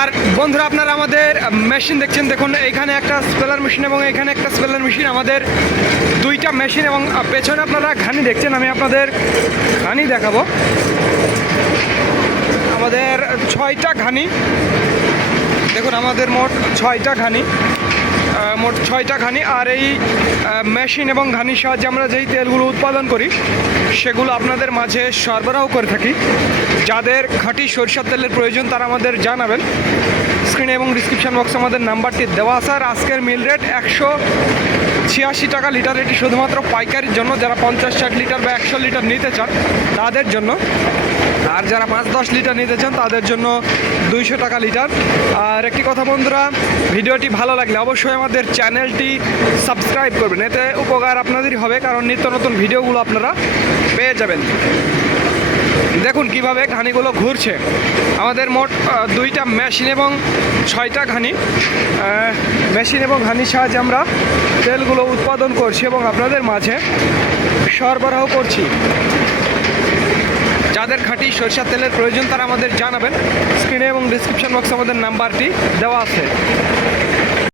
আর বন্ধুরা, আপনারা আমাদের মেশিন দেখছেন। দেখুন এখানে একটা স্পেলার মেশিন এবং এখানে একটা স্পেলার মেশিন আমাদের দুইটা মেশিন এবং পেছনে আপনারা ঘানি দেখছেন। আমি আপনাদের ঘানি দেখাবো। আমাদের ছয়টা ঘানি। দেখুন, আমাদের মোট ছয়টা ঘানি। মোট ছয়টা ঘানি। আর এই মেশিন এবং ঘানির সাহায্যে আমরা যেই তেলগুলো উৎপাদন করি, সেগুলো আপনাদের মাঝে সরবরাহ করে থাকি। যাদের খাঁটি সরিষার তেলের প্রয়োজন তারা আমাদের জানাবেন। স্ক্রিনে এবং ডিসক্রিপশন বক্সে আমাদের নাম্বারটি দেওয়া আছে। আর আজকের মিল রেট একশো ছিয়াশি টাকা লিটার। এটি শুধুমাত্র পাইকারির জন্য। যারা পঞ্চাশ ষাট লিটার বা একশো লিটার নিতে চান, তাদের জন্য। আর যারা পাঁচ দশ লিটার নিতে চান, তাদের জন্য দুইশো টাকা লিটার। আর একটি কথা বন্ধুরা, ভিডিওটি ভালো লাগলে অবশ্যই আমাদের চ্যানেলটি সাবস্ক্রাইব করবেন। এতে উপকার আপনাদেরই হবে, কারণ নিত্য নতুন ভিডিওগুলো আপনারা পেয়ে যাবেন। দেখুন কীভাবে ঘানিগুলো ঘুরছে। আমাদের মোট দুইটা মেশিন এবং ছয়টা ঘানি। মেশিন এবং ঘানির সাহায্যে আমরা তেলগুলো উৎপাদন করছি এবং আপনাদের মাঝে সরবরাহ করছি। যাদের খাঁটি সরিষার তেলের প্রয়োজন তারা আমাদের জানাবেন। স্ক্রিনে এবং ডিসক্রিপশন বক্সে আমাদের নাম্বারটি দেওয়া আছে।